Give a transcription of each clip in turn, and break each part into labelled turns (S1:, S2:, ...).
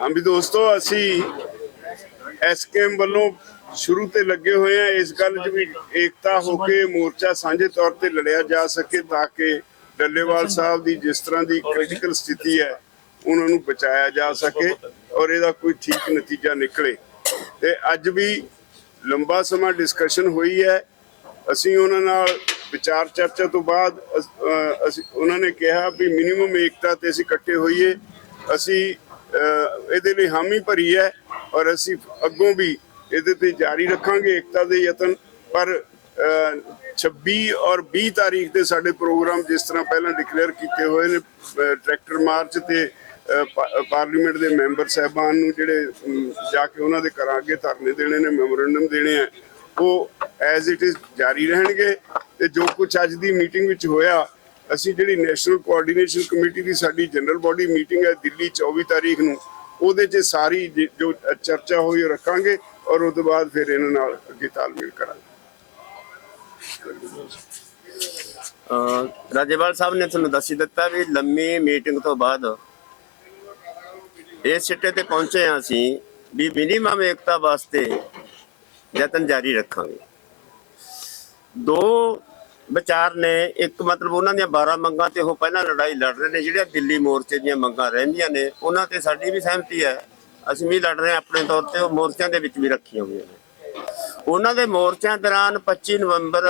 S1: ਹਾਂ ਵੀ ਦੋਸਤੋ, ਅਸੀਂ ਐਸਕੇਐਮ ਵੱਲੋਂ ਸ਼ੁਰੂ ਤੇ ਲੱਗੇ ਹੋਏ ਆ ਇਸ ਗੱਲ 'ਚ ਵੀ ਏਕਤਾ ਹੋ ਕੇ ਮੋਰਚਾ ਸਾਂਝੇ ਤੌਰ ਤੇ ਲੜਿਆ ਜਾ ਸਕੇ ਤਾਂ ਕਿ ਡੱਲੇਵਾਲ ਸਾਹਿਬ ਦੀ ਜਿਸ ਤਰ੍ਹਾਂ ਦੀ ਕ੍ਰਿਟੀਕਲ ਸਥਿਤੀ ਹੈ, ਉਹਨਾਂ ਨੂੰ ਬਚਾਇਆ ਜਾ ਸਕੇ ਔਰ ਇਹਦਾ ਕੋਈ ਠੀਕ ਨਤੀਜਾ ਨਿਕਲੇ। ਤੇ ਅੱਜ ਵੀ ਲੰਬਾ ਸਮਾਂ ਡਿਸਕਸ਼ਨ ਹੋਈ ਹੈ। ਅਸੀਂ ਉਹਨਾਂ ਨਾਲ ਵਿਚਾਰ ਚਰਚਾ ਤੋਂ ਬਾਅਦ ਅਸੀਂ ਉਹਨਾਂ ਨੇ ਕਿਹਾ ਵੀ ਮਿਨੀਮਮ ਏਕਤਾ ਤੇ ਅਸੀਂ ਇਕੱਠੇ ਹੋਈਏ। ਅਸੀਂ ਇਹਦੇ ਲਈ ਹਾਮੀ ਭਰੀ ਹੈ ਔਰ ਅਸੀਂ ਅੱਗੋਂ ਵੀ ਇਹਦੇ ਤੇ ਜਾਰੀ ਰੱਖਾਂਗੇ ਏਕਤਾ ਦੇ ਯਤਨ। ਪਰ ਅ, 26 ਔਰ 20 ਤਾਰੀਖ ਦੇ ਸਾਡੇ ਪ੍ਰੋਗਰਾਮ ਜਿਸ ਤਰ੍ਹਾਂ ਪਹਿਲਾਂ ਡਿਕਲੇਅਰ ਕੀਤੇ ਹੋਏ ਨੇ ਟਰੈਕਟਰ ਮਾਰਚ ਤੇ ਪਾ- ਪਾਰਲੀਮੈਂਟ ਦੇ ਮੈਂਬਰ ਸਾਹਿਬਾਨ ਨੂੰ ਜਿਹੜੇ ਜਾ ਕੇ ਉਹਨਾਂ ਦੇ ਘਰਾਂ ਅੱਗੇ ਧਰਨੇ ਦੇਣੇ ਨੇ ਮੈਮੋਰੈਂਡਮ ਦੇਣੇ ਆ ਉਹ ਐਜ਼ ਇਟ ਇਜ਼ ਜਾਰੀ ਰਹਿਣਗੇ। ਤੇ ਜੋ ਕੁਝ ਅੱਜ ਦੀ ਮੀਟਿੰਗ ਵਿੱਚ ਹੋਇਆ ਅਸੀਂ ਜਿਹੜੀ ਨੈਸ਼ਨਲ ਕੋਆਰਡੀਨੇਸ਼ਨ ਕਮੇਟੀ ਦੀ ਸਾਡੀ ਜਨਰਲ ਬਾਡੀ ਮੀਟਿੰਗ ਹੈ ਦਿੱਲੀ 24 ਤਾਰੀਖ ਨੂੰ, ਉਹਦੇ 'ਚ ਸਾਰੀ ਜੋ ਚਰਚਾ ਹੋਈ ਰੱਖਾਂਗੇ ਔਰ ਉਸ ਤੋਂ ਬਾਅਦ ਫਿਰ ਇਹਨਾਂ ਨਾਲ ਅੱਗੇ ਤਾਲਮੇਲ ਕਰਾਂਗੇ।
S2: ਰਾਜੇਵਾਲ ਸਾਹਿਬ ਨੇ ਤੁਹਾਨੂੰ ਦੱਸ ਦਿੱਤਾ ਵੀ ਲੰਮੀ ਮੀਟਿੰਗ ਤੋਂ ਬਾਅਦ ਇਸ ਸਿੱਟੇ ਤੇ ਪਹੁੰਚੇ ਹਾਂ ਅਸੀਂ ਵੀ ਮਿਨੀਮਮ ਏਕਤਾ ਵਾਸਤੇ ਯਤਨ ਜਾਰੀ ਰੱਖਾਂਗੇ। ਦੋ ਵਿਚਾਰ ਨੇ, ਇੱਕ ਮਤਲਬ ਉਹਨਾਂ ਦੀਆਂ 12 ਮੰਗਾਂ ਤੇ ਉਹ ਪਹਿਲਾਂ ਲੜਾਈ ਲੜ ਰਹੇ ਨੇ, ਜਿਹੜੀਆਂ ਦਿੱਲੀ ਮੋਰਚੇ ਦੀਆਂ ਮੰਗਾਂ ਰਹਿੰਦੀਆਂ ਨੇ, ਉਹਨਾਂ ਤੇ ਸਾਡੀ ਵੀ ਸਹਿਮਤੀ ਹੈ। ਅਸੀਂ ਵੀ ਲੜ ਰਹੇ ਹਾਂ ਆਪਣੇ ਤੌਰ ਤੇ, ਉਹ ਮੋਰਚਿਆਂ ਦੇ ਵਿੱਚ ਵੀ ਰੱਖੀਆਂ ਹੋਈਆਂ ਨੇ। ਉਹਨਾਂ ਦੇ ਮੋਰਚਿਆਂ ਦੌਰਾਨ 25 ਨਵੰਬਰ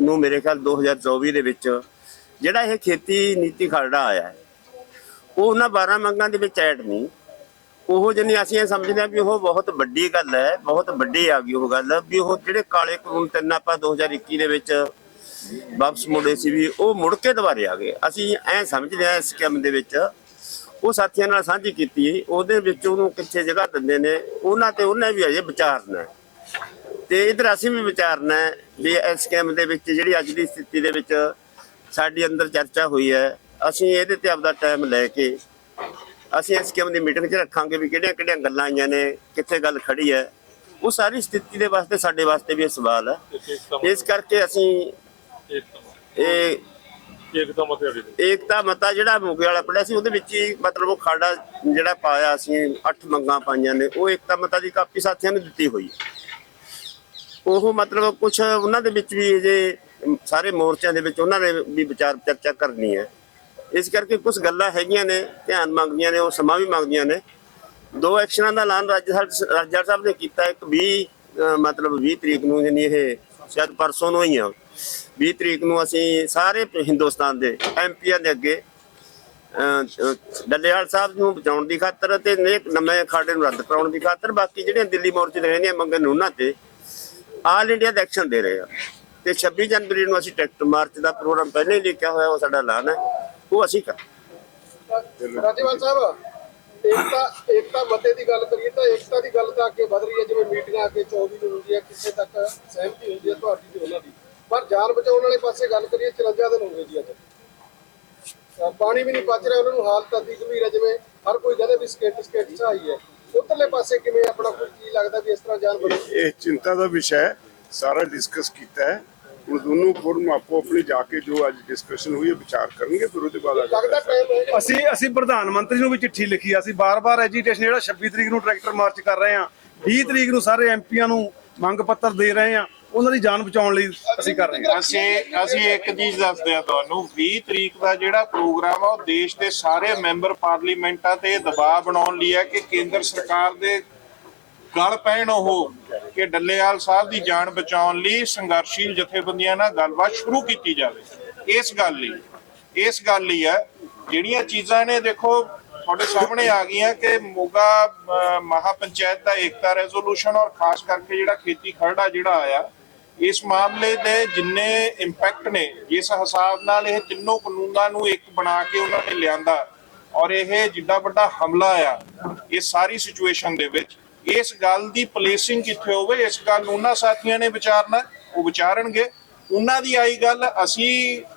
S2: ਨੂੰ ਮੇਰੇ ਖਿਆਲ 2024 ਦੇ ਵਿੱਚ ਜਿਹੜਾ ਇਹ ਖੇਤੀ ਨੀਤੀ ਖਰੜਾ ਆਇਆ ਉਹ ਉਹਨਾਂ 12 ਮੰਗਾਂ ਦੇ ਵਿੱਚ ਐਡ ਨਹੀਂ ਉਹ ਜਿਹਨੀ ਅਸੀਂ ਇਹ ਸਮਝਦੇ ਹਾਂ ਵੀ ਉਹ ਬਹੁਤ ਵੱਡੀ ਗੱਲ ਹੈ, ਬਹੁਤ ਵੱਡੀ ਆ ਗਈ ਉਹ ਗੱਲ, ਵੀ ਉਹ ਜਿਹੜੇ ਕਾਲੇ ਕਾਨੂੰਨ ਤਿੰਨ ਆਪਾਂ 2021 ਦੇ ਵਿੱਚ ਵਾਪਸ ਮੁੜੇ ਸੀ ਵੀ ਉਹ ਮੁੜ ਕੇ ਦੁਬਾਰੇ ਆ ਗਏ। ਅਸੀਂ ਐ ਸਮਝਦੇ ਹਾਂ ਇਸ ਸਕੀਮ ਦੇ ਵਿੱਚ, ਉਹ ਸਾਥੀਆਂ ਨਾਲ ਸਾਂਝੀ ਕੀਤੀ, ਉਹਦੇ ਵਿੱਚ ਉਹਨੂੰ ਕਿੱਥੇ ਜਗ੍ਹਾ ਦਿੰਦੇ ਨੇ, ਉਹਨਾਂ ਤੇ ਉਹਨੇ ਵੀ ਅਜੇ ਵਿਚਾਰਨਾ ਤੇ ਇਧਰ ਅਸੀਂ ਵੀ ਵਿਚਾਰਨਾ ਵੀ ਇਸ ਸਕੀਮ ਦੇ ਵਿੱਚ ਜਿਹੜੀ ਅੱਜ ਦੀ ਸਥਿਤੀ ਦੇ ਵਿੱਚ ਸਾਡੀ ਅੰਦਰ ਚਰਚਾ ਹੋਈ ਹੈ, ਅਸੀਂ ਇਹਦੇ ਤੇ ਆਪਦਾ ਟਾਈਮ ਲੈ ਕੇ ਅਸੀਂ ਇਸ ਸਕੀਮ ਦੀ ਮੀਟਿੰਗ 'ਚ ਰੱਖਾਂਗੇ ਵੀ ਕਿਹੜੀਆਂ ਕਿਹੜੀਆਂ ਗੱਲਾਂ ਆਈਆਂ ਨੇ ਕਿੱਥੇ ਗੱਲ ਖੜੀ ਹੈ। ਉਹ ਸਾਰੀ ਸਥਿਤੀ ਦੇ ਵਾਸਤੇ ਸਾਡੇ ਵਾਸਤੇ ਵੀ ਇਹ ਸਵਾਲ ਹੈ। ਇਸ ਕਰਕੇ ਅਸੀਂ ਇਹ
S3: ਏਕਤਾ ਮਤੇ
S2: ਏਕਤਾ ਮਤਾ ਜਿਹੜਾ ਮੋਗੇ ਵਾਲਾ ਪੜਿਆ ਸੀ ਉਹਦੇ ਵਿੱਚ ਹੀ ਮਤਲਬ ਉਹ ਖਾੜਾ ਜਿਹੜਾ ਪਾਇਆ ਅਸੀਂ ਅੱਠ ਮੰਗਾਂ ਪਾਈਆਂ ਨੇ ਉਹ ਏਕਤਾ ਮਤਾ ਦੀ ਕਾਪੀ ਸਾਥੀਆਂ ਨੂੰ ਦਿੱਤੀ ਹੋਈ ਹੈ। ਉਹ ਮਤਲਬ ਕੁਝ ਉਹਨਾਂ ਦੇ ਵਿੱਚ ਵੀ ਜੇ ਸਾਰੇ ਮੋਰਚਿਆਂ ਦੇ ਵਿੱਚ ਉਹਨਾਂ ਨੇ ਵੀ ਵਿਚਾਰ ਚਰਚਾ ਕਰਨੀ ਹੈ। ਇਸ ਕਰਕੇ ਕੁਝ ਗੱਲਾਂ ਹੈਗੀਆਂ ਨੇ, ਧਿਆਨ ਮੰਗਦੀਆਂ ਨੇ, ਉਹ ਸਮਾਂ ਵੀ ਮੰਗਦੀਆਂ ਨੇ। ਦੋ ਐਕਸ਼ਨਾਂ ਦਾ ਐਲਾਨ ਰਾਜ ਸਾਹਿਬ, ਰਾਜਾ ਸਾਹਿਬ ਨੇ ਕੀਤਾ, ਇੱਕ 20 ਮਤਲਬ 20 ਤਰੀਕ ਨੂੰ ਜਾਨੀ ਇਹ ਸ਼ਾਇਦ ਪਰਸੋਂ ਨੂੰ ਹੀ ਆ। 20 ਤਰੀਕ ਨੂੰ ਅਸੀਂ ਸਾਰੇ ਹਿੰਦੁਸਤਾਨ ਦੇ ਐਮਪੀਆਂ ਦੇ ਅੱਗੇ ਡੱਲੇਵਾਲ ਸਾਹਿਬ ਨੂੰ ਬਚਾਉਣ ਦੀ ਖਾਤਰ ਤੇ ਨੇਕ ਨਵੇਂ ਖਾੜੇ ਨੂੰ ਰੱਦ ਕਰਾਉਣ ਦੀ ਖਾਤਰ ਬਾਕੀ ਜਿਹੜੀਆਂ ਦਿੱਲੀ ਮੋਰਚੇ ਦੇ ਰਹਿੰਦੀਆਂ ਮੰਗਾਂ ਨੂੰ ਉਹਨਾਂ ਤੇ ਆਲ ਇੰਡੀਆ ਦਾ ਐਕਸ਼ਨ ਦੇ ਰਹੇ ਆ। ਤੇ 26 ਜਨਵਰੀ ਨੂੰ ਅਸੀਂ ਟਰੈਕਟਰ ਮਾਰਚ ਦਾ ਪ੍ਰੋਗਰਾਮ ਪਹਿਲਾਂ ਹੀ ਲਿਖਿਆ ਹੋਇਆ, ਉਹ ਸਾਡਾ ਐਲਾਨ ਹੈ। ਉਹ ਅਸੀਂ ਕਰ
S4: ਰਾਜੇਵਾਲ ਸਾਹਿਬ ਏਕਤਾ ਏਕਤਾ ਮਤੇ ਦੀ ਗੱਲ ਕਰੀਏ ਤਾਂ ਏਕਤਾ ਦੀ ਗੱਲ ਤਾਂ ਅੱਗੇ ਵਧ ਰਹੀ ਹੈ ਜਿਵੇਂ ਮੀਟਿੰਗਾਂ ਅੱਗੇ 24 ਨੂੰ ਹੁੰਦੀ ਹੈ ਕਿਸੇ ਤੱਕ ਸਹਿਮਤੀ ਹੁੰਦੀ ਹੈ ਤੁਹਾਡੀ ਤੇ ਉਹਨਾਂ ਦੀ। ਪਰ ਜਾਨ ਬਚਾਉਣ ਵਾਲੇ ਪਾਸੇ ਗੱਲ ਕਰੀਏ 54 ਦਿਨ ਹੋ ਗਏ ਜੀ ਅੱਜ। ਪਾਣੀ ਵੀ ਨਹੀਂ ਬਚ ਰਿਹਾ ਉਹਨਾਂ ਨੂੰ ਹਾਲਤ ਅੱਧੀ ਗੰਭੀਰ ਹੈ ਜਿਵੇਂ ਹਰ ਕੋਈ ਕਹਿੰਦਾ ਵੀ ਸਕੇਟ ਸਕੇਟ ਸਹਾਈ ਹੈ। ਉਧਰਲੇ ਪਾਸੇ ਕਿਵੇਂ ਆਪਣਾ ਕੋਈ ਕੀ ਲੱਗਦਾ ਵੀ ਇਸ ਤਰ੍ਹਾਂ ਜਾਨ ਬਚੇ
S1: ਇਹ ਚਿੰਤਾ ਦਾ ਵਿਸ਼ਾ ਹੈ ਸਾਰਾ ਡਿਸਕਸ ਕੀਤਾ ਹੈ। ਹੁਣ ਦੋਨੋਂ ਫੋਰਮ ਆਪੋ ਆਪਣੀ ਜਾ ਕੇ ਜੋ ਅੱਜ ਡਿਸਕਸ਼ਨ ਹੋਈ ਹੈ ਵਿਚਾਰ ਕਰਨਗੇ ਫਿਰ ਉਹਦੇ ਬਾਅਦ
S5: ਅਸੀਂ ਅਸੀਂ ਪ੍ਰਧਾਨ ਮੰਤਰੀ ਨੂੰ ਵੀ ਚਿੱਠੀ ਲਿਖੀ ਆ। ਅਸੀਂ ਬਾਰ-ਬਾਰ ਐਜੀਟੇਸ਼ਨ ਜਿਹੜਾ 26 ਤਰੀਕ ਨੂੰ ਟਰੈਕਟਰ ਮਾਰਚ ਕਰ ਰਹੇ ਆ 20 ਤਰੀਕ ਨੂੰ ਸਾਰੇ ਐਮਪੀਆਂ ਨੂੰ ਮੰਗ ਪੱਤਰ ਦੇ ਰਹੇ ਆ ਉਹਨਾਂ ਦੀ ਜਾਨ ਬਚਾਉਣ ਲਈ ਅਸੀਂ ਕਰ ਰਹੇ ਹਾਂ।
S6: ਅਸੀਂ ਅਸੀਂ ਇੱਕ ਚੀਜ਼ ਦੱਸਦੇ ਆ ਤੁਹਾਨੂੰ 20 ਤਰੀਕ ਦਾ ਜਿਹੜਾ ਪ੍ਰੋਗਰਾਮ ਆ ਉਹ ਦੇਸ਼ ਦੇ ਸਾਰੇ ਮੈਂਬਰ ਪਾਰਲੀਮੈਂਟਾਂ ਤੇ ਦਬਾਅ ਬਣਾਉਣ ਲਈ ਹੈ ਕਿ ਕੇਂਦਰ ਸਰਕਾਰ ਦੇ ਗਲ ਪੈਣ ਉਹ ਕਿ ਡੱਲੇਵਾਲ ਸਾਹਿਬ ਦੀ ਜਾਨ ਬਚਾਉਣ ਲਈ ਸੰਘਰਸ਼ੀਲ ਜਥੇਬੰਦੀਆਂ ਨਾਲ ਗੱਲਬਾਤ ਸ਼ੁਰੂ ਕੀਤੀ ਜਾਵੇ। ਇਸ ਗੱਲ ਲਈ ਇਸ ਗੱਲ ਲਈ ਹੈ ਜਿਹੜੀਆਂ ਚੀਜ਼ਾਂ ਨੇ ਦੇਖੋ ਤੁਹਾਡੇ ਸਾਹਮਣੇ ਆ ਗਈਆਂ ਕਿ ਮੋਗਾ ਅਹ, ਪੰਚਾਇਤ ਦਾ ਏਕਤਾ ਰੈਜ਼ੋਲੂਸ਼ਨ ਔਰ ਖਾਸ ਕਰਕੇ ਜਿਹੜਾ ਖੇਤੀ ਖਰੜਾ ਜਿਹੜਾ ਆਇਆ ਇਸ ਮਾਮਲੇ ਦੇ ਜਿੰਨੇ ਇੰਪੈਕਟ ਨੇ ਜਿਸ ਹਿਸਾਬ ਨਾਲ ਇਹ ਤਿੰਨੋਂ ਕਾਨੂੰਨਾਂ ਨੂੰ ਇੱਕ ਬਣਾ ਕੇ ਉਹਨਾਂ ਨੇ ਲਿਆਂਦਾ ਔਰ ਇਹ ਜਿੱਡਾ ਵੱਡਾ ਹਮਲਾ ਆ ਇਹ ਸਾਰੀ ਸਿਚੁਏਸ਼ਨ ਦੇ ਵਿੱਚ ਇਸ ਗੱਲ ਦੀ ਪਲੇਸਿੰਗ ਕਿੱਥੇ ਹੋਵੇ ਇਸ ਗੱਲ ਉਹਨਾਂ ਸਾਥੀਆਂ ਨੇ ਵਿਚਾਰਨਾ ਉਹ ਵਿਚਾਰਨਗੇ। ਉਹਨਾਂ ਦੀ ਆਈ ਗੱਲ ਅਸੀਂ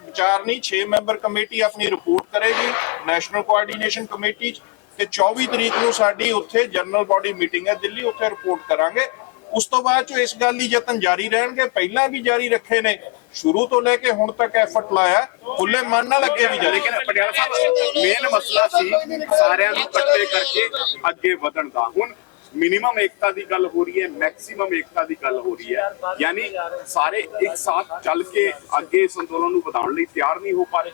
S6: ਵਿਚਾਰਨੀ 6 ਮੈਂਬਰ ਕਮੇਟੀ ਆਪਣੀ ਰਿਪੋਰਟ ਕਰੇਗੀ ਨੈਸ਼ਨਲ ਕੋਆਰਡੀਨੇਸ਼ਨ ਕਮੇਟੀ ਤੇ 24 ਤਰੀਕ ਨੂੰ ਸਾਡੀ ਉੱਥੇ ਜਨਰਲ ਬਾਡੀ ਮੀਟਿੰਗ ਹੈ ਦਿੱਲੀ ਉੱਥੇ ਰਿਪੋਰਟ ਕਰਾਂਗੇ। ਉਸ ਤੋਂ ਬਾਅਦ ਚੋ ਇਸ ਗੱਲ ਲਈ ਯਤਨ ਜਾਰੀ ਰਹਿਣਗੇ ਪਹਿਲਾਂ ਵੀ ਜਾਰੀ ਰੱਖੇ ਨੇ ਸ਼ੁਰੂ ਤੋਂ ਲੈ ਕੇ ਹੁਣ ਤੱਕ ਐਫਰਟ ਲਾਇਆ ਖੁੱਲੇ ਮਨ ਨਾਲ ਅੱਗੇ ਵੀ ਜਾਰੀ
S7: ਲੇਕਿਨ ਪਟਿਆਲਾ ਸਾਹਿਬ ਮੇਨ ਮਸਲਾ ਸੀ ਸਾਰਿਆਂ ਨੂੰ ਇਕੱਠੇ ਕਰਕੇ ਅੱਗੇ ਵਧਣ ਦਾ। ਹੁਣ ਮਿਨੀਮਮ ਏਕਤਾ ਦੀ ਗੱਲ ਹੋ ਰਹੀ ਹੈ ਮੈਕਸਿਮਮ ਏਕਤਾ ਦੀ ਗੱਲ ਹੋ ਰਹੀ ਹੈ। ਯਾਨੀ ਸਾਰੇ ਇੱਕ ਸਾਥ ਚੱਲ ਕੇ ਅੱਗੇ ਇਸ ਅੰਦੋਲਨ ਨੂੰ ਵਧਾਉਣ ਲਈ ਤਿਆਰ ਨਹੀਂ ਹੋ ਪਾ ਰਹੇ।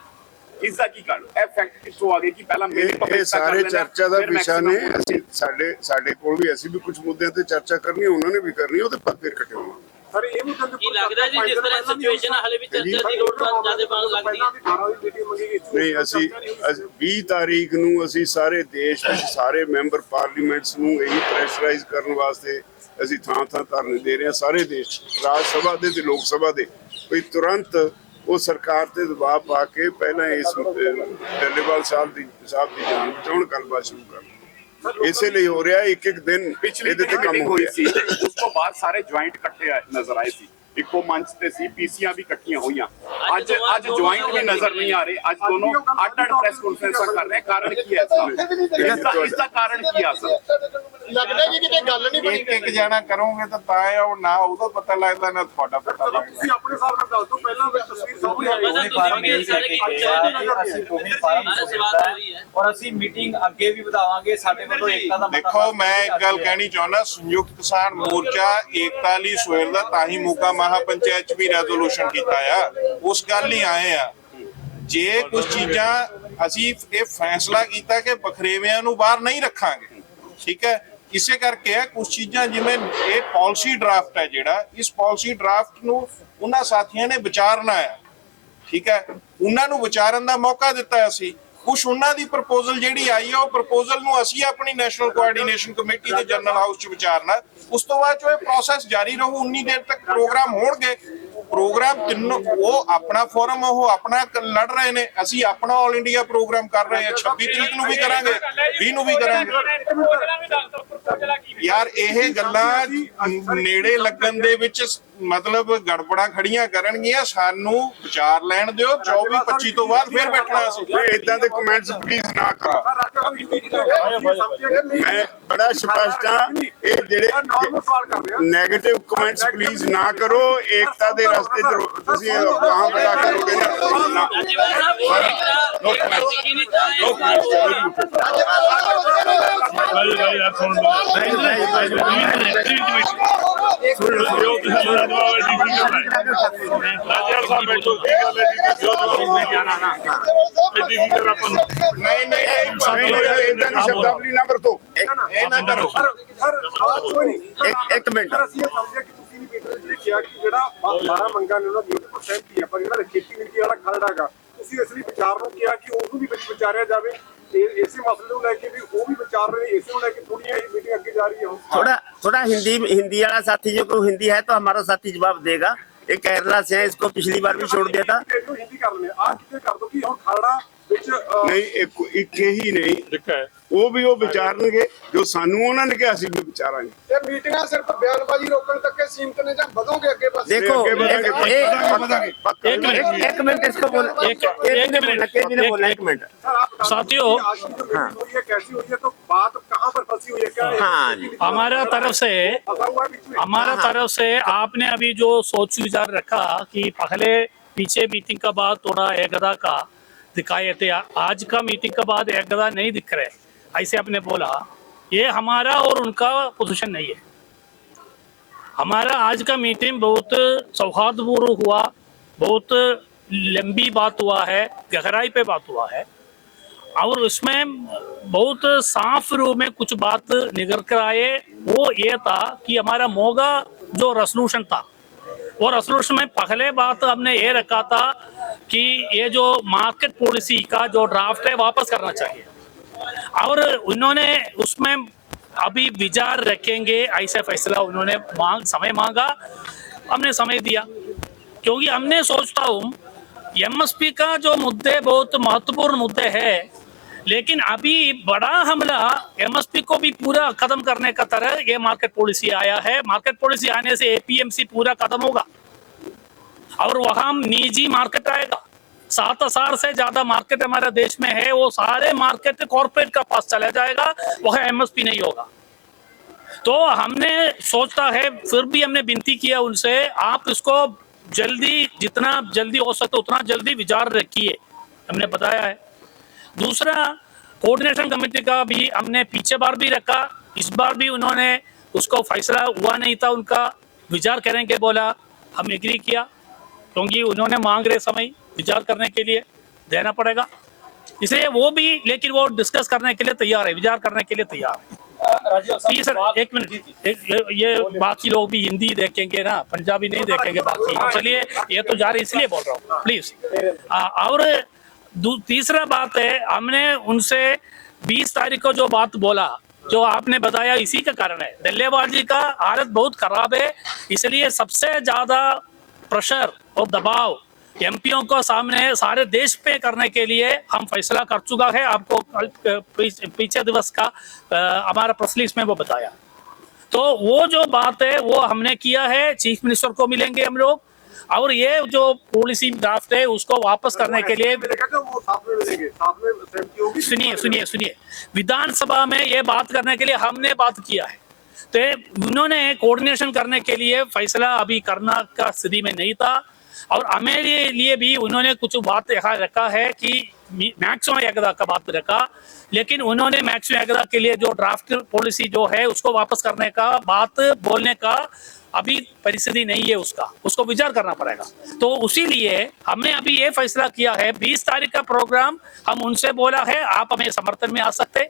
S7: ਇਸ ਦਾ ਕੀ ਕਾਰਨ? ਇਹ ਫੈਕਟ ਕਿੱਥੋਂ ਆ ਗਏ ਕਿ ਪਹਿਲਾਂ minimum
S1: ਇਹ ਸਾਰੇ ਚਰਚਾ ਦਾ ਵਿਸ਼ਾ ਨੇ। ਅਸੀਂ ਸਾਡੇ ਸਾਡੇ ਕੋਲ ਵੀ ਅਸੀਂ ਵੀ ਕੁਝ ਮੁੱਦਿਆਂ ਤੇ ਚਰਚਾ ਕਰਨੀ ਉਹਨਾਂ ਨੇ ਵੀ ਕਰਨੀ ਉਹਦੇ ਪਰ ਫਿਰ ਇਕੱਠੇ
S6: ਵੀ
S8: ਕੀ ਲੱਗਦਾ ਜੀ ਜਿਸ ਤਰ੍ਹਾਂ ਸਿਚੁਏਸ਼ਨ ਹਲੇ ਵੀ ਚਰਚਾ ਦੀ ਲੋੜ ਜ਼ਿਆਦਾ ਬਣ ਲੱਗਦੀ ਹੈ
S1: ਨਹੀਂ ਅਸੀਂ ਅਸੀਂ 20 ਤਾਰੀਖ ਨੂੰ ਅਸੀਂ ਸਾਰੇ ਦੇਸ਼ ਵਿੱਚ ਸਾਰੇ ਮੈਂਬਰ ਪਾਰਲੀਮੈਂਟਸ ਨੂੰ ਇਹੀ ਪ੍ਰੈਸ਼ਰਾਈਜ਼ ਕਰਨ ਵਾਸਤੇ ਅਸੀਂ ਥਾਂ ਥਾਂ ਧਰਨੇ ਦੇ ਰਹੇ ਹਾਂ ਸਾਰੇ ਦੇਸ਼ ਰਾਜ ਸਭਾ ਦੇ ਤੇ ਲੋਕ ਸਭਾ ਦੇ। ਕੋਈ ਤੁਰੰਤ ਉਹ ਸਰਕਾਰ ਤੇ ਦਬਾਅ ਪਾ ਕੇ ਪਹਿਲਾਂ ਇਸ ਡੱਲੇਵਾਲ ਸਾਹਿਬ ਦੀ ਸਾਹਿਬ ਦੀ ਜਾਨ ਬਚਾਉਣ ਗੱਲਬਾਤ ਸ਼ੁਰੂ ਕਰ ਇਸੇ ਲਈ ਹੋ ਰਿਹਾ ਇੱਕ ਇੱਕ ਦਿਨ ਇਹਦੇ ਤੇ ਕੰਮ
S7: ਮੀਟਿੰਗ
S1: ਹੋ
S7: ਹੋਈ
S1: ਰਿਹਾ।
S7: ਸੀ ਉਸ ਤੋਂ ਬਾਅਦ ਸਾਰੇ ਜੁਆਇੰਟ ਇਕੱਠੇ ਨਜ਼ਰ ਆਏ ਸੀ। ਇੱਕੋ ਮੰਚ ਤੇ ਸੀ ਪੀਸੀਆਂ ਵੀ ਇਕੱਠੀਆਂ ਹੋਈਆਂ। ਅੱਜ ਅੱਜ ਜੁਆਇੰਟ ਵੀ ਨਜ਼ਰ ਨਹੀਂ ਆ ਰਹੇ। ਅੱਜ ਦੋਨੋਂ ਅੱਡ ਅੱਡ ਪ੍ਰੈਸ ਕਾਨਫਰੰਸਾਂ ਕਰ ਰਹੇ। ਕਾਰਨ ਕੀ ਹੈ ਸਰ ਇਸ ਦਾ ਕਾਰਨ ਕੀ ਆ ਸਰ?
S4: ਲੱਗਦਾ ਜੀ ਕਿਤੇ ਗੱਲ ਨਹੀਂ ਬਣੀ।
S6: ਇੱਕ ਇੱਕ ਜਾਣਾ ਕਰੋਗੇ ਤਾਂ ਤਾਂ ਉਹ ਨਾ ਉਹਦਾ ਪਤਾ ਲੱਗਦਾ ਨਾ ਤੁਹਾਡਾ ਪਤਾ ਲੱਗਦਾ।
S5: ਤੁਸੀਂ ਆਪਣੇ ਹਿਸਾਬ ਨਾਲ ਦੱਸ ਦਿਓ ਪਹਿਲਾਂ ਵਿੱਚ ਤਸਵੀਰ ਸਾਹਮਣੇ ਆਈ।
S8: ਵੀ ਸਾਰੇ ਕੀ
S9: ਅਸੀਂ ਦੋਵੇਂ ਫਾਰਮ ਔਰ ਅਸੀਂ ਮੀਟਿੰਗ ਅੱਗੇ ਵੀ ਵਧਾਵਾਂਗੇ ਸਾਡੇ ਵੱਲੋਂ ਏਕਤਾ ਦਾ
S6: ਦੇਖੋ ਮੈਂ ਇੱਕ ਗੱਲ ਕਹਿਣੀ ਚਾਹੁੰਦਾ ਸੰਯੁਕਤ ਕਿਸਾਨ ਮੋਰਚਾ ਏਕਤਾ ਲਈ ਸਵੇਰ ਦਾ ਤਾਂ ਹੀ ਮੋਗਾ ਮਹਾਪੰਚਾਇਤ ਚ ਵੀ ਰੈਜ਼ੋਲੂਸ਼ਨ ਕੀਤਾ ਆ, ਉਸ ਗੱਲ ਲਈ ਆਏ ਆ। ਜੇ ਕੁਝ ਚੀਜ਼ਾਂ ਅਸੀਂ ਇਹ ਫੈਸਲਾ ਕੀਤਾ ਕਿ ਬਖਰੇਵਿਆਂ ਨੂੰ ਬਾਹਰ ਨਹੀਂ ਰੱਖਾਂਗੇ, ਠੀਕ ਹੈ? ਇਸੇ ਕਰਕੇ ਹੈ ਕੁਝ ਚੀਜ਼ਾਂ ਜਿਵੇਂ ਇਹ ਪਾਲਿਸੀ ਡਰਾਫਟ ਹੈ ਜਿਹੜਾ, ਇਸ ਪਾਲਿਸੀ ਡਰਾਫਟ ਨੂੰ ਉਹਨਾਂ ਸਾਥੀਆਂ ਨੇ ਵਿਚਾਰਨਾ ਹੈ ਠੀਕ ਹੈ? ਉਹਨਾਂ ਨੂੰ ਵਿਚਾਰਨ ਦਾ ਮੌਕਾ ਦਿੱਤਾ ਅਸੀਂ। ਕੁਝ ਉਹਨਾਂ ਦੀ ਪ੍ਰਪੋਜ਼ਲ ਜਿਹੜੀ ਆਈ ਹੈ ਉਹ ਪ੍ਰਪੋਜ਼ਲ ਨੂੰ ਅਸੀਂ ਆਪਣੀ ਨੈਸ਼ਨਲ ਕੋਆਰਡੀਨੇਸ਼ਨ ਕਮੇਟੀ ਦੇ ਜਨਰਲ ਹਾਊਸ 'ਚ ਵਿਚਾਰਨਾ ਉਸ ਤੋਂ ਬਾਅਦ ਜੋ ਇਹ ਪ੍ਰੋਸੈਸ ਜਾਰੀ ਰਹੂ ਉਨੀ ਦੇਰ ਤੱਕ ਪ੍ਰੋਗਰਾਮ ਹੋਣਗੇ ਪ੍ਰੋਗਰਾਮ ਤਿੰਨੋਂ ਉਹ ਆਪਣਾ ਫੋਰਮ ਉਹ ਆਪਣਾ ਲੜ ਰਹੇ ਨੇ ਅਸੀਂ ਆਪਣਾ 올 ਇੰਡੀਆ ਪ੍ਰੋਗਰਾਮ ਕਰ ਰਹੇ ਹਾਂ 26 ਤਰੀਕ ਨੂੰ ਵੀ ਕਰਾਂਗੇ 20 ਨੂੰ ਵੀ ਕਰਾਂਗੇ ਯਾਰ ਇਹ ਗੱਲਾਂ ਨੇੜੇ ਲੱਗਣ ਦੇ ਵਿੱਚ ਮਤਲਬ ਗੜਬੜਾਂ ਖੜੀਆਂ ਕਰਨਗੀਆਂ ਸਾਨੂੰ ਵਿਚਾਰ ਲੈਣ ਦਿਓ 24 25 ਤੋਂ ਬਾਅਦ ਫਿਰ ਬੈਠਣਾ ਅਸੀਂ
S1: ਇਦਾਂ ਦੇ ਕਮੈਂਟਸ ਪਲੀਜ਼ ਨਾ ਕਰੋ ਮੈਂ ਬੜਾ ਸਪਸ਼ਟ ਹਾਂ ਇਹ ਜਿਹੜੇ 네ਗੇਟਿਵ ਕਮੈਂਟਸ ਪਲੀਜ਼ ਨਾ ਕਰੋ ਏਕਤਾ ਦੇ ਰਸਤੇ ਰੋ- ਤੁਸੀਂ ਕਹਾਂ ਬੜਾ ਕਰੋਗੇ ਨਾ ਨਾ
S8: ਤਾਂ
S1: comments, very good.
S3: ਭਾਈ ਭਾਈ ਸੁਣ ਲਓ ਨਹੀਂ ਨਹੀਂ ਤੁਸੀਂ ਇਹ
S1: ਇਦਾਂ ਦੀ ਸ਼ਬਦਾਵਲੀ ਨਾ ਵਰਤੋ
S6: ਇਹ ਨਾ ਕਰੋ
S2: ਇੱਕ ਮਿੰਟ।
S5: ਕਿਹਾ ਕਿ ਜਿਹੜਾ 12 ਮੰਗਾਂ ਨੇ ਉਹਨਾਂ ਦੀ 100% ਹੀ ਆ ਪਰ ਜਿਹੜਾ ਖੇਤੀ ਨੀਤੀ ਵਾਲਾ ਖਰੜਾ ਹੈਗਾ ਤੁਸੀਂ ਇਸ ਲਈ ਵਿਚਾਰ ਨੂੰ ਕਿਹਾ ਕਿ ਉਹਨੂੰ ਵੀ ਵਿਚਾਰਿਆ ਜਾਵੇ ਤੇ ਇਸੇ ਮਸਲੇ ਨੂੰ ਲੈ ਕੇ ਵੀ ਉਹ ਵੀ ਵਿਚਾਰ ਰਹੇ ਨੇ ਇਸੇ ਨੂੰ ਲੈ ਕੇ ਥੋੜੀ ਜਿਹੀ ਮੀਟਿੰਗ ਅੱਗੇ ਜਾ ਰਹੀ ਹੈ ਹੁਣ
S2: थोड़ा थोड़ा हिंदी हिंदी वाला साथी जो को हिंदी है तो हमारा साथी जवाब देगा ये केरला से है इसको पिछली बार भी छोड़ दिया था
S5: ਇਹਨੂੰ ਹਿੰਦੀ ਕਰ ਲੈਣੇ ਆ ਕਿਤੇ ਕਰ ਦੋ ਕਿ ਹੁਣ ਖਰੜਾ ਵਿੱਚ ਅਹ,
S1: ਨਹੀਂ ਇੱਕ ਇੱਕ ਹੀ ਨਹੀਂ
S3: ਦਿੱਕਾ ਹੈ
S1: ਉਹ ਵੀ ਉਹ ਵਿਚਾਰਨਗੇ ਜੋ ਸਾਨੂੰ ਉਹਨਾਂ ਨੇ ਕਿਹਾ ਅਸੀਂ ਵੀ ਵਿਚਾਰਾਂਗੇ
S4: ਇਹ ਮੀਟਿੰਗਾਂ ਸਿਰਫ ਬਿਆਨਬਾਜ਼ੀ ਰੋਕਣ ਤੱਕ ਹੀ ਸੀਮਿਤ ਨੇ ਜਾਂ ਵਧੋਗੇ ਅੱਗੇ ਬਸ
S2: देखो
S1: आगे बढ़ाएंगे,
S2: एक-
S1: बढ़ाएंगे,
S2: एक-
S1: पक्का,
S2: एक मिनट एक मिनट इसको बोल एक एक ने बोलना के ने बोलना एक मिनट
S5: सर आप बता
S10: साथियों,
S5: दीजिए, आज की जो मीटिंग हुई है कैसी हुई है तो बात कहाँ पर फंसी हुई है क्या
S2: हाँ जी।
S10: हमारा तरफ से
S5: फंसा हुआ है बीच में
S10: हमारा
S2: हाँ।
S10: तरफ से आपने अभी जो सोच विचार रखा कि पहले पीछे मीटिंग का बाद थोड़ा एकदा का दिखाए थे। आज का मीटिंग के बाद एकदा नहीं दिख रहे ऐसे आपने बोला, ये हमारा और उनका पोजीशन नहीं है। हमारा आज का मीटिंग बहुत सौहार्दपूर्ण हुआ, बहुत लंबी बात हुआ है, गहराई पे बात हुआ है। और उसमें बहुत साफ़ रूप में कुछ बात निकल कर आए, वो ये था कि हमारा मोगा जो रेसोल्यूशन था, वो रेसोल्यूशन में पहले बात हमने ये रखा था कि ये जो मार्केट पॉलिसी का जो ड्राफ्ट है, वापस करना चाहिए। और उन्होंने उसमें अभी विचार रखेंगे, ऐसा फैसला उन्होंने मांग, समय मांगा, हमने समय दिया। क्योंकि हमने सोचता हूँ एमएसपी का जो मुद्दे बहुत महत्वपूर्ण मुद्दे है, लेकिन अभी बड़ा हमला एमएसपी को भी पूरा खत्म करने का तरह ये मार्केट पॉलिसी आया है। मार्केट पॉलिसी आने से एपीएमसी पूरा खत्म होगा। और वहाँ निजी मार्केट आएगा। सात हज़ार से ज़्यादा मार्केट हमारे देश में है, वो सारे मार्केट कॉर्पोरेट का पास चला जाएगा, वह एमएसपी नहीं होगा। तो हमने सोचता है, फिर भी हमने विनती किया उनसे, आप इसको जल्दी, जितना जल्दी हो सकता उतना जल्दी विचार रखिए, हमने बताया है। दूसरा कोऑर्डिनेशन कमेटी का भी हमने पीछे बार भी रखा, इस बार भी उन्होंने उसको फैसला हुआ नहीं था उनका, विचार करेंगे बोला, हम एग्री किया, क्योंकि उन्होंने मांग रहे समय। विचार करने के लिए देना पड़ेगा। इसलिए वो भी लेकिन वो डिस्कस करने के लिए तैयार है विचार करने के लिए तैयार है। जी सर एक मिनट ये, बाकी लोग भी हिंदी देखेंगे ना पंजाबी नहीं देखेंगे बाकी। चलिए ये तो जा रही इसलिए बोल रहा हूँ प्लीज़ और तीसरा बात है हमने उनसे 20 तारीख को जो बात बोला जो आपने बताया इसी का कारण है। डल्लेबाजी का हालत बहुत खराब है इसलिए सबसे ज़्यादा प्रेशर और दबाव एमपीओ को सामने सारे देश पे करने के लिए हम फैसला कर चुका है। आपको कल पीछे दिवस का हमारा प्रेस में वो बताया। तो वो जो बात है वो हमने किया है। चीफ मिनिस्टर को मिलेंगे हम लोग। और ये जो पॉलिसी ड्राफ्ट है उसको वापस करने के लिए सुनिए सुनिए सुनिए। विधानसभा में ये बात करने के लिए हमने बात किया है। तो उन्होंने कोऑर्डिनेशन करने के लिए फैसला अभी करना का स्थिति में नहीं था। और हमारे लिए भी उन्होंने कुछ बात यहाँ रखा है कि मैक्सिमम एकदा का बात रखा, लेकिन उन्होंने मैक्सिमम एकदा के लिए जो ड्राफ्ट पॉलिसी जो है, उसको वापस करने का, बात बोलने का अभी परिस्थिति नहीं है उसका, उसको विचार करना पड़ेगा। तो उसी लिए हमने अभी ये फैसला किया है 20 तारीख का प्रोग्राम हम उनसे बोला है, आप हमें समर्थन में आ सकते।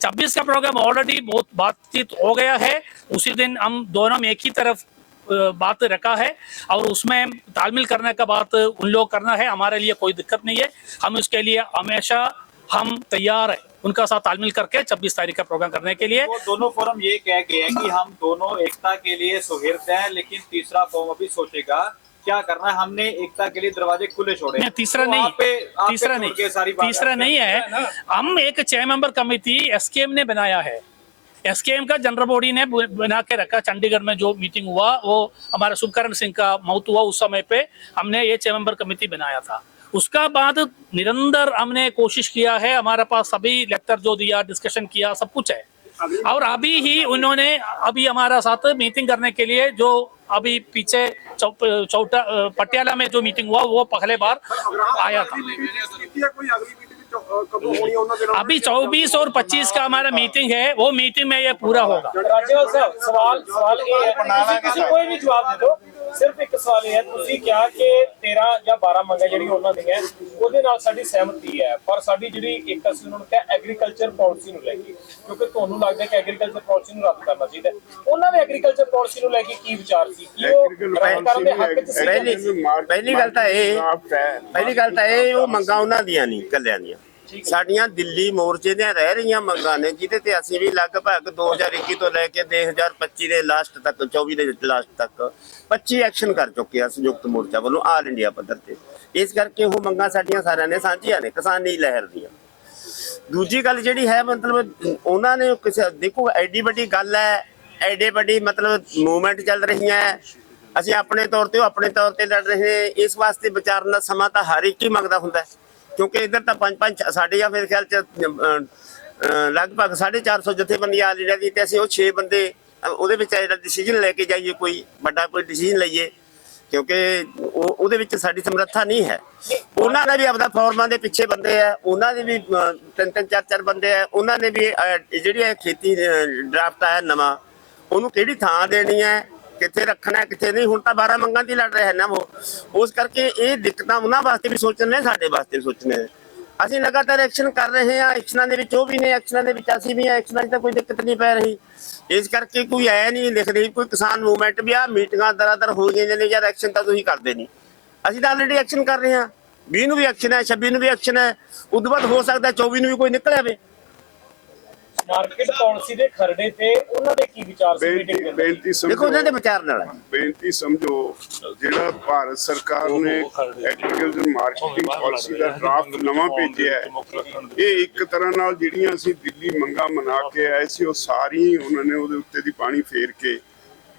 S10: छब्बीस का प्रोग्राम ऑलरेडी बहुत बातचीत हो गया है, उसी दिन हम दोनों में एक ही तरफ़ बात रखा है और उसमें तालमेल करने का बात उन लोग करना है हमारे लिए कोई दिक्कत नहीं है। हम उसके लिए हमेशा हम तैयार है उनका साथ तालमेल करके 26 तारीख का प्रोग्राम करने के लिए।
S9: वो दोनों फोरम ये कह गए हैं कि हम दोनों एकता के लिए सुहिर्द हैं लेकिन तीसरा फोरम अभी सोचेगा क्या करना है? हमने एकता के लिए दरवाजे खुले छोड़े।
S10: नहीं तीसरा
S9: तो
S10: नहीं
S9: आप पे- आप
S10: तीसरा नहीं
S9: सारी
S10: तीसरा नहीं है। हम एक छह मेंबर कमेटी एसकेएम ने बनाया है। एसकेएम का जनरल बॉडी ने बना के रखा चंडीगढ़ में जो मीटिंग हुआ, वो हमारे शुभकरण सिंह का मौत हुआ उस समय पे, हमने ये छह मेंबर कमेटी बनाया था। उसका बाद निरंतर हमने कोशिश किया है, हमारे पास सभी लेक्चर जो दिया डिस्कशन किया, सब कुछ है। और अभी ही उन्होंने, अभी हमारा साथ मीटिंग करने के लिए जो अभी पीछे चौटा पटियाला में जो मीटिंग हुआ, वो पहले बार आया था।
S5: कब होनी है उन दिनों
S10: अभी चौबीस और पच्चीस का हमारा मीटिंग है वो मीटिंग में ये पूरा होगा
S11: सवाल सवाल ये है किसी कोई भी जवाब दे दो ਸਿਰਫ ਇੱਕ ਸਵਾਲ ਇਹ ਹੈ ਤੁਸੀਂ ਕਿਹਾ ਕਿ 13 ਜਾਂ 12 ਮੰਗਾਂ ਜਿਹੜੀ ਉਹਨਾਂ ਦੀਆਂ ਉਹਦੇ ਨਾਲ ਸਾਡੀ ਸਹਿਮਤੀ ਹੈ ਪਰ ਸਾਡੀ ਜਿਹੜੀ ਇੱਕ ਅਸੀਂ ਉਹਨਾਂ ਨੂੰ ਕਿਹਾ ਐਗਰੀਕਲਚਰ ਪਾਲਿਸੀ ਨੂੰ ਲੈ ਕੇ ਕਿਉਂਕਿ ਤੁਹਾਨੂੰ ਲੱਗਦਾ ਕਿ ਐਗਰੀਕਲਚਰ ਪਾਲਿਸੀ ਨੂੰ ਰੱਦ ਕਰਨਾ ਚਾਹੀਦਾ ਹੈ। ਉਹਨਾਂ ਦੇ ਐਗਰੀਕਲਚਰ ਪਾਲਿਸੀ ਨੂੰ ਲੈ ਕੇ ਕੀ ਵਿਚਾਰ ਸੀ? ਕੀ ਉਹ ਰੱਦ ਕਰਨ ਦੇ ਹੱਕ 'ਚ ਸੀ?
S2: ਪਹਿਲੀ ਪਹਿਲੀ ਗੱਲ ਤਾਂ ਇਹ ਪਹਿਲੀ ਗੱਲ ਤਾਂ ਇਹ ਉਹ ਮੰਗਾਂ ਉਹਨਾਂ ਦੀਆਂ ਨਹੀਂ ਕੱਲਿਆਂ ਦੀਆਂ। ਸਾਡੀਆਂ ਦਿੱਲੀ ਮੋਰਚੇ ਦੀਆਂ ਰਹਿ ਰਹੀਆਂ ਮੰਗਾਂ ਨੇ, ਜਿਹਦੇ ਤੇ ਅਸੀਂ ਵੀ ਲਗਭਗ 2021 ਤੋਂ ਲੈ ਕੇ 2025 ਦੇ ਲਾਸਟ ਤੱਕ 24 ਦੇ ਲਾਸਟ ਤੱਕ 25 ਐਕਸ਼ਨ ਕਰ ਚੁੱਕੇ ਆ ਸੰਯੁਕਤ ਮੋਰਚਾ ਵੱਲੋਂ ਆਲ ਇੰਡੀਆ ਪੱਧਰ ਤੇ। ਇਸ ਕਰਕੇ ਉਹ ਮੰਗਾਂ ਸਾਡੀਆਂ ਸਾਰਿਆਂ ਨੇ ਸਾਂਝੀਆਂ ਨੇ, ਕਿਸਾਨੀ ਲਹਿਰ ਦੀਆਂ। ਦੂਜੀ ਗੱਲ ਜਿਹੜੀ ਹੈ, ਮਤਲਬ ਉਹਨਾਂ ਨੇ ਕਿਸੇ, ਦੇਖੋ ਐਡੀ ਵੱਡੀ ਗੱਲ ਹੈ, ਐਡੇ ਵੱਡੀ ਮਤਲਬ ਮੂਵਮੈਂਟ ਚੱਲ ਰਹੀ ਹੈ। ਅਸੀਂ ਆਪਣੇ ਤੌਰ ਤੇ ਉਹ ਆਪਣੇ ਤੌਰ ਤੇ ਲੜ ਰਹੇ ਇਸ ਵਾਸਤੇ ਵਿਚਾਰਨ ਦਾ ਸਮਾਂ ਤਾਂ ਹਰ ਇੱਕ ਹੀ ਮੰਗਦਾ ਹੁੰਦਾ ਹੈ। ਕਿਉਂਕਿ ਇੱਧਰ ਤਾਂ ਪੰਜ ਪੰਜ ਸਾਡੇ ਜਾਂ ਮੇਰੇ ਖਿਆਲ ਚ ਅਹ, ਲਗਭਗ 450 ਜਥੇਬੰਦੀਆਂ ਆਲ ਇੰਡੀਆ ਦੀ ਤੇ ਅਸੀਂ ਉਹ 6 ਬੰਦੇ ਅਹ, ਉਹਦੇ ਵਿੱਚ ਜਿਹੜਾ ਡਿਸੀਜਨ ਲੈ ਕੇ ਜਾਈਏ ਕੋਈ ਵੱਡਾ ਕੋਈ ਡਿਸੀਜਨ ਲਈਏ। ਕਿਉਂਕਿ ਉਹ ਉਹਦੇ ਵਿੱਚ ਸਾਡੀ ਸਮਰੱਥਾ ਨਹੀਂ ਹੈ। ਉਹਨਾਂ ਦਾ ਵੀ ਆਪਦਾ ਫਾਰਮਾਂ ਦੇ ਪਿੱਛੇ ਬੰਦੇ ਆ ਉਹਨਾਂ ਦੇ ਵੀ ਅਹ, ਤਿੰਨ ਤਿੰਨ ਚਾਰ ਚਾਰ ਬੰਦੇ ਆ ਉਹਨਾਂ ਨੇ ਵੀ ਅਹ, ਜਿਹੜੀ ਇਹ ਖੇਤੀ ਡਰਾਫਟ ਆਇਆ ਨਵਾਂ ਉਹਨੂੰ ਕਿਹੜੀ ਥਾਂ ਦੇਣੀ ਹੈ? ਕਿੱਥੇ ਰੱਖਣਾ ਕਿੱਥੇ ਨਹੀਂ। ਹੁਣ ਤਾਂ 12 ਮੰਗਾਂ ਦੀ ਲੜ ਰਹੇ ਨਾ ਉਹ। ਉਸ ਕਰਕੇ ਇਹ ਦਿੱਕਤਾਂ ਉਹਨਾਂ ਵਾਸਤੇ ਵੀ ਸੋਚਣੇ, ਸਾਡੇ ਵਾਸਤੇ ਵੀ ਸੋਚਣੇ ਅਸੀਂ ਲਗਾਤਾਰ ਐਕਸ਼ਨ ਕਰ ਰਹੇ ਹਾਂ, ਐਕਸ਼ਨਾਂ ਦੇ ਵਿੱਚ ਉਹ ਵੀ ਨੇ, ਐਕਸ਼ਨਾਂ ਦੇ ਵਿੱਚ ਅਸੀਂ ਵੀ ਐਕਸ਼ਨਾਂ 'ਚ ਤਾਂ ਕੋਈ ਦਿੱਕਤ ਨਹੀਂ ਪੈ ਰਹੀ। ਇਸ ਕਰਕੇ ਕੋਈ ਐ ਨਹੀਂ ਲਿਖ ਰਹੀ ਕੋਈ ਕਿਸਾਨ ਮੂਵਮੈਂਟ ਵੀ ਆ ਮੀਟਿੰਗਾਂ ਦਰਾਦਰ ਹੋ ਗਈਆਂ ਨੇ, ਯਾਰ ਐਕਸ਼ਨ ਤਾਂ ਤੁਸੀਂ ਕਰਦੇ ਨਹੀਂ। ਅਸੀਂ ਤਾਂ ਆਲਰੇਡੀ ਐਕਸ਼ਨ ਕਰ ਰਹੇ ਹਾਂ। 20 ਨੂੰ ਵੀ ਐਕਸ਼ਨ ਹੈ 26 ਨੂੰ ਵੀ ਐਕਸ਼ਨ ਹੈ। ਉਦੋਂ ਬਾਅਦ ਹੋ ਸਕਦਾ 24 ਨੂੰ ਵੀ ਕੋਈ ਨਿਕਲ ਆਵੇ।
S11: ਮਾਰਕੀਟ ਪਾਲਿਸੀ ਦੇ ਖਰੜੇ ਤੇ ਉਹਨਾਂ ਦੇ ਕੀ ਵਿਚਾਰ ਸੀ
S1: ਬੇਨਤੀ
S11: ਮੀਟਿੰਗ ਦੇ
S1: ਬੇਨਤੀ
S2: ਦੇਖੋ ਉਹਨਾਂ ਦੇ
S1: ਸਮਝੋ
S2: ਵਿਚਾਰ ਨਾਲ ਹੈ।
S1: ਬੇਨਤੀ ਸਮਝੋ ਜਿਹੜਾ ਭਾਰਤ ਸਰਕਾਰ ਨੇ ਐਗਰੀਕਲਚਰ ਮਾਰਕੀਟਿੰਗ ਪਾਲਿਸੀ ਦਾ ਡਰਾਫਟ ਨਵਾਂ ਭੇਜਿਆ ਹੈ। ਇਹ ਇੱਕ ਤਰ੍ਹਾਂ ਨਾਲ ਜਿਹੜੀਆਂ ਅਸੀਂ ਦਿੱਲੀ ਮੰਗਾਂ ਮਨਾ ਕੇ ਆਏ ਸੀ ਉਹ ਸਾਰੀ ਉਹਨਾਂ ਨੇ ਉਹਦੇ ਉੱਤੇ ਦੀ ਪਾਣੀ ਫੇਰ ਕੇ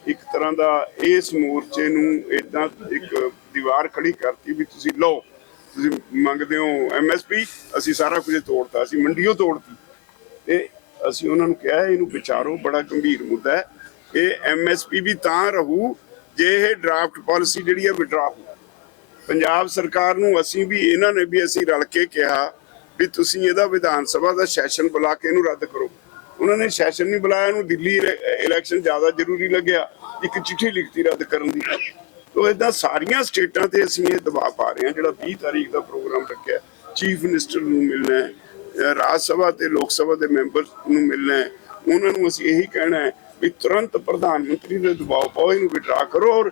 S1: ਇੱਕ ਤਰ੍ਹਾਂ ਦਾ ਇਸ ਮੋਰਚੇ ਨੂੰ ਇਦਾਂ ਇੱਕ ਦੀਵਾਰ ਖੜੀ ਕਰਤੀ ਵੀ ਤੁਸੀਂ ਲਓ ਤੁਸੀਂ ਮੰਗਦੇ ਹੋ ਐਮਐਸਪੀ ਅਸੀਂ ਸਾਰਾ ਕੁਝ ਤੋੜਤਾ ਅਸੀਂ ਮੰਡੀਓ ਤੋੜਤੀ। ਇਹ ਅਸੀਂ ਉਹਨਾਂ ਨੂੰ ਕਿਹਾ, ਇਹਨੂੰ ਵਿਚਾਰੋ, ਬੜਾ ਗੰਭੀਰ ਮੁੱਦਾ ਹੈ। ਇਹ ਐਮਐਸਪੀ ਵੀ ਤਾਂ ਰਹੂ ਜੇ ਇਹ ਡਰਾਫਟ ਪਾਲਿਸੀ ਜਿਹੜੀ ਹੈ ਵਿਡਰਾ ਹੋ ਪੰਜਾਬ ਸਰਕਾਰ ਨੂੰ ਅਸੀਂ ਵੀ, ਇਹਨਾਂ ਨੇ ਵੀ ਅਸੀਂ ਰਲ ਕੇ ਕਿਹਾ ਵੀ ਤੁਸੀਂ ਇਹਦਾ ਵਿਧਾਨ ਸਭਾ ਦਾ ਸੈਸ਼ਨ ਬੁਲਾ ਕੇ ਇਹਨੂੰ ਰੱਦ ਕਰੋ। ਉਹਨਾਂ ਨੇ ਸੈਸ਼ਨ ਨਹੀਂ ਬੁਲਾਇਆ, ਇਹਨੂੰ ਦਿੱਲੀ ਇਲੈਕਸ਼ਨ ਜ਼ਿਆਦਾ ਜ਼ਰੂਰੀ ਲੱਗਿਆ, ਇੱਕ ਚਿੱਠੀ ਲਿਖਤੀ ਰੱਦ ਕਰਨ ਦੀ। ਤੋ ਇਦਾਂ ਸਾਰੀਆਂ ਸਟੇਟਾਂ ਤੇ ਅਸੀਂ ਇਹ ਦਬਾਅ ਪਾ ਰਹੇ ਹਾਂ, ਜਿਹੜਾ 20 ਤਾਰੀਖ ਦਾ ਪ੍ਰੋਗਰਾਮ ਰੱਖਿਆ। ਚੀਫ ਮਿਨਿਸਟਰ ਨੂੰ ਮਿਲਣਾ ਹੈ ਰਾਜ ਸਭਾ ਤੇ ਲੋਕ ਸਭਾ ਦੇ ਮੈਂਬਰ ਨੂੰ ਮਿਲਣਾ ਹੈ। ਉਹਨਾਂ ਨੂੰ ਅਸੀਂ ਇਹੀ ਕਹਿਣਾ ਹੈ ਵੀ ਤੁਰੰਤ ਪ੍ਰਧਾਨ ਮੰਤਰੀ ਦੇ ਦਬਾਅ ਪਾਓ, ਇਹਨੂੰ ਵਿਡਰਾ ਕਰੋ ਔਰ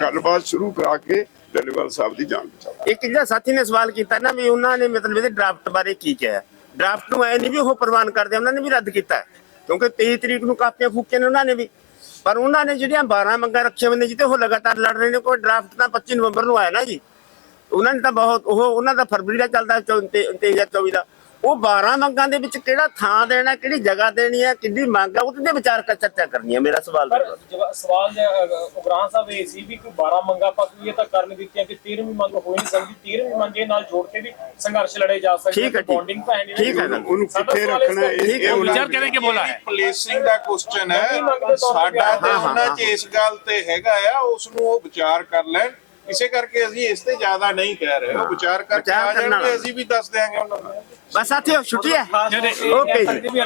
S1: ਗੱਲਬਾਤ ਸ਼ੁਰੂ ਕਰਾ ਕੇ ਡੱਲੇਵਾਲ ਸਾਹਿਬ ਦੀ ਜਾਨ ਬਚਾਓ।
S2: ਇੱਕ ਜਿਹੜਾ ਸਾਥੀ ਨੇ ਸਵਾਲ ਕੀਤਾ ਨਾ ਵੀ ਉਹਨਾਂ ਨੇ ਮਤਲਬ ਇਹਦੇ ਡਰਾਫਟ ਬਾਰੇ ਕੀ ਕਿਹਾ ਡਰਾਫਟ ਨੂੰ ਐ ਨਹੀਂ ਵੀ ਉਹ ਪ੍ਰਵਾਨ ਕਰਦੇ, ਉਹਨਾਂ ਨੇ ਵੀ ਰੱਦ ਕੀਤਾ ਕਿਉਂਕਿ 23 ਤਰੀਕ ਨੂੰ ਕਾਪੀਆਂ ਫੂਕੀਆਂ ਨੇ ਉਹਨਾਂ ਨੇ ਵੀ। ਪਰ ਉਹਨਾਂ ਨੇ ਜਿਹੜੀਆਂ 12 ਮੰਗਾਂ ਰੱਖੀਆਂ ਹੋਈਆਂ ਨੇ ਜਿੱਤੇ ਉਹ ਲਗਾਤਾਰ ਲੜ ਰਹੇ ਨੇ, ਕੋਈ ਡਰਾਫਟ ਤਾਂ 25 ਨਵੰਬਰ ਨੂੰ ਆਇਆ ਨਾ ਜੀ। ਉਹਨਾਂ ਨੇ ਤਾਂ ਬਹੁਤ, ਉਹ ਉਹਨਾਂ ਦਾ ਫਰਵਰੀ ਦਾ ਚੱਲਦਾ 23 ਜਾਂ 24 ਦਾ। ਉਹ 12 ਮੰਗਾਂ ਦੇ ਵਿੱਚ ਕਿਹੜਾ ਥਾਂ ਦੇਣਾ ਕਿਹੜੀ ਜਗ੍ਹਾ ਦੇਣੀ ਹੈ ਕਿੰਨੀ ਮੰਗ ਹੈ ਉਹਦੇ ਵਿਚਾਰ ਕਰ ਚਰਚਾ ਕਰਨੀ ਹੈ ਮੇਰਾ ਸਵਾਲ
S11: ਸਵਾਲ ਸੀ ਵੀ ਕੋਈ 12 ਮੰਗਾਂ ਪੱਕੀ ਇਹ ਤਾਂ ਕਰਨ ਦਿੱਤੀਆਂ ਕਿ 13ਵੀਂ ਮੰਗ ਹੋ ਨਹੀਂ ਸਕਦੀ 13ਵੀਂ ਮੰਗੇ ਨਾਲ ਜੋੜ ਵੀ ਸੰਘਰਸ਼ ਲੜੇ ਜਾ ਸਕਦੇ
S2: ਹੈ
S11: ਹੈ
S2: ਠੀਕ ਹੈ
S1: ਉਹਨੂੰ ਕਿੱਥੇ ਰੱਖਣਾ ਇਹ
S10: ਵਿਚਾਰ ਕਰੇ ਬੋਲਾ
S6: ਪਲੇਸਿੰਗ ਦਾ ਕੁਐਸਚਨ ਹੈ ਸਾਡਾ ਤੇ ਉਹਨਾਂ ਚ ਇਸ ਗੱਲ ਤੇ ਹੈਗਾ ਆ ਉਸ ਉਹ ਵਿਚਾਰ ਕਰ ਲੈਣ। ਇਸੇ ਕਰਕੇ ਅਸੀਂ ਇਸ ਤੇ ਜ਼ਿਆਦਾ ਨਹੀਂ ਕਹਿ ਰਹੇ ਉਹ ਵਿਚਾਰ ਕਰਕੇ ਆ ਜਾਣਗੇ। ਅਸੀਂ ਵੀ ਦੱਸ ਦਿਆਂਗੇ ਉਹਨਾਂ ਨੂੰ
S2: ਬਸ ਸਾਥੀਓ ਛੁੱਟੀ ਹੈ ਓਕੇ ਜੀ।